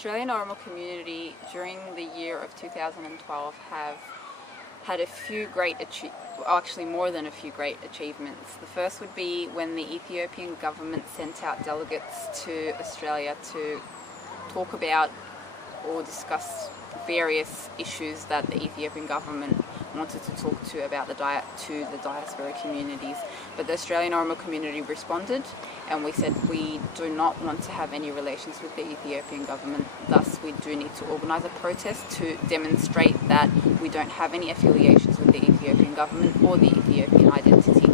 Australian Oromo community during the year of 2012 have had a few great actually more than a few great achievements. The first would be when the Ethiopian government sent out delegates to Australia to talk about or discuss various issues that the Ethiopian government wanted to talk to about the diaspora communities. But the Australian Oromo community responded, and we said we do not want to have any relations with the Ethiopian government. Thus, we do need to organise a protest to demonstrate that we don't have any affiliations with the Ethiopian government or the Ethiopian identity.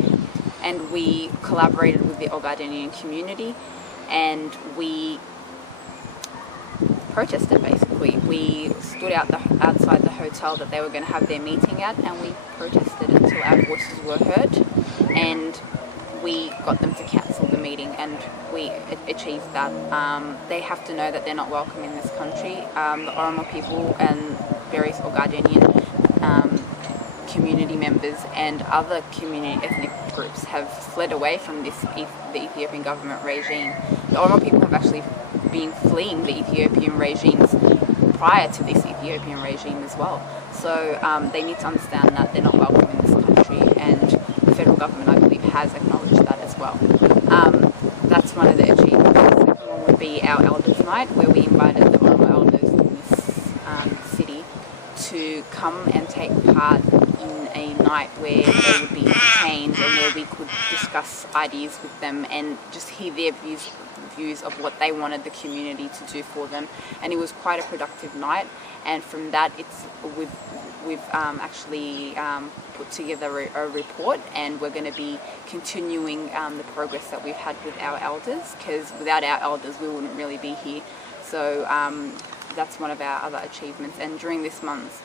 And we collaborated with the Ogadennian community, and we protested basically. We stood outside the hotel that they were going to have their meeting at, and we protested until our voices were heard, and we got them to cancel the meeting, and we achieved that. They have to know that they're not welcome in this country. The Oromo people and various Ogadennian community members and other community ethnic groups have fled away from the Ethiopian government regime. The Oromo people have actually been fleeing the Ethiopian regimes prior to this Ethiopian regime as well. So they need to understand that they're not welcome in this country, and the federal government, I believe, has acknowledged that as well. That's one of the achievements. The second one would be our Elders Night, where we invited the Oromo elders in this city to come and take part in a night where they would be entertained and where we could discuss ideas with them and just hear their views of what they wanted the community to do for them. And it was quite a productive night, and from that we've actually put together a report, and we're going to be continuing the progress that we've had with our elders, because without our elders we wouldn't really be here. So that's one of our other achievements. And during this month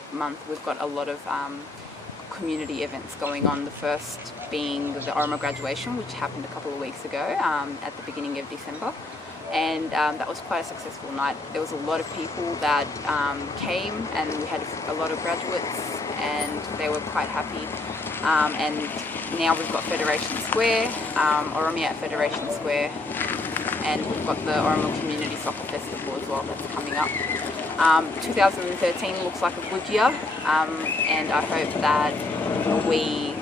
we've got a lot of community events going on. The first being the Oromo graduation, which happened a couple of weeks ago at the beginning of December, and that was quite a successful night. There was a lot of people that came, and we had a lot of graduates, and they were quite happy. And now we've got Federation Square, Oromia at Federation Square, and we've got the Oromo Community Soccer Festival as well that's coming up. 2013 looks like a good year, and I hope that we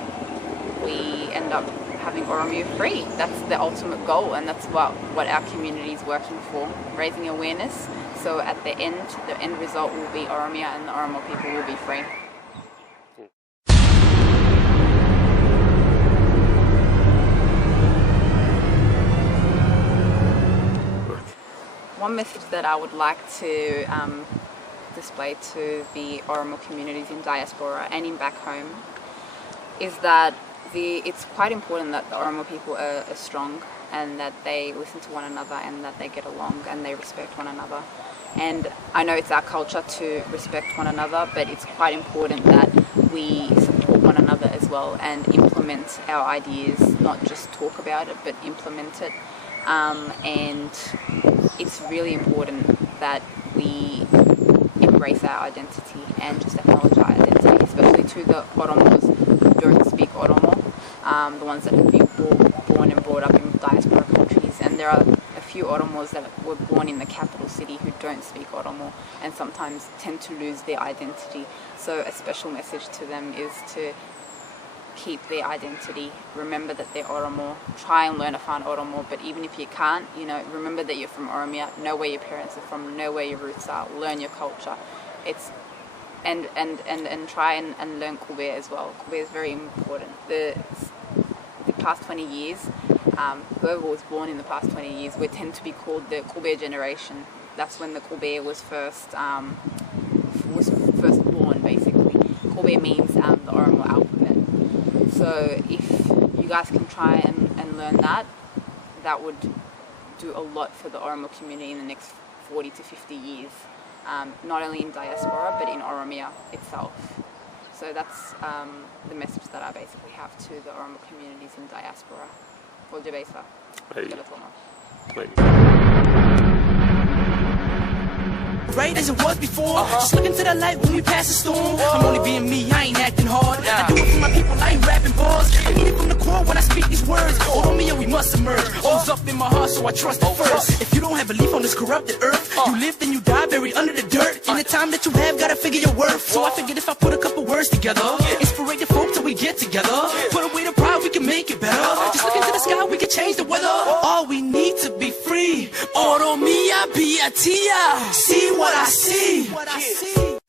end up having Oromia free. That's the ultimate goal, and that's what our community is working for, raising awareness. So at the end result will be Oromia, and the Oromo people will be free. One message that I would like to display to the Oromo communities in diaspora and in back home is that it's quite important that the Oromo people are strong, and that they listen to one another, and that they get along and they respect one another. And I know it's our culture to respect one another, but it's quite important that we support one another as well and implement our ideas, not just talk about it but implement it. And it's really important that we embrace our identity and just acknowledge our identity, especially to the Oromos who don't speak Oromo, the ones that have been born and brought up in diaspora countries. And there are a few Oromos that were born in the capital city who don't speak Oromo and sometimes tend to lose their identity. So a special message to them is to keep their identity, remember that they're Oromo, try and learn Afaan Oromo, but even if you can't, remember that you're from Oromia, know where your parents are from, know where your roots are, learn your culture. And try and learn Qubee as well. Qubee is very important. The past 20 years, whoever was born in the past 20 years, we tend to be called the Qubee generation. That's when the Qubee was first born, basically. Qubee means the Oromo alphabet. So if you guys can try and learn that would do a lot for the Oromo community in the next 40 to 50 years, not only in diaspora but in Oromia itself. So that's the message that I basically have to the Oromo communities in diaspora. Right as it was before, just look into the light when we pass the storm. I'm only being me, I ain't acting hard. I do it for my people, I ain't rapping bars. I need it from the core when I speak these words. Oromia, we must emerge. O's up in my heart, so I I trust it first. If you don't have belief on this corrupted earth, you live then you die buried under the dirt. In the time that you have, gotta figure your worth. So I figured if I put a couple words together, inspire the folk till we get together, put away the pride, we can make it better. Just look into the sky, we can change the weather. All we need to be free. Oro mia, be a tia. See what I see.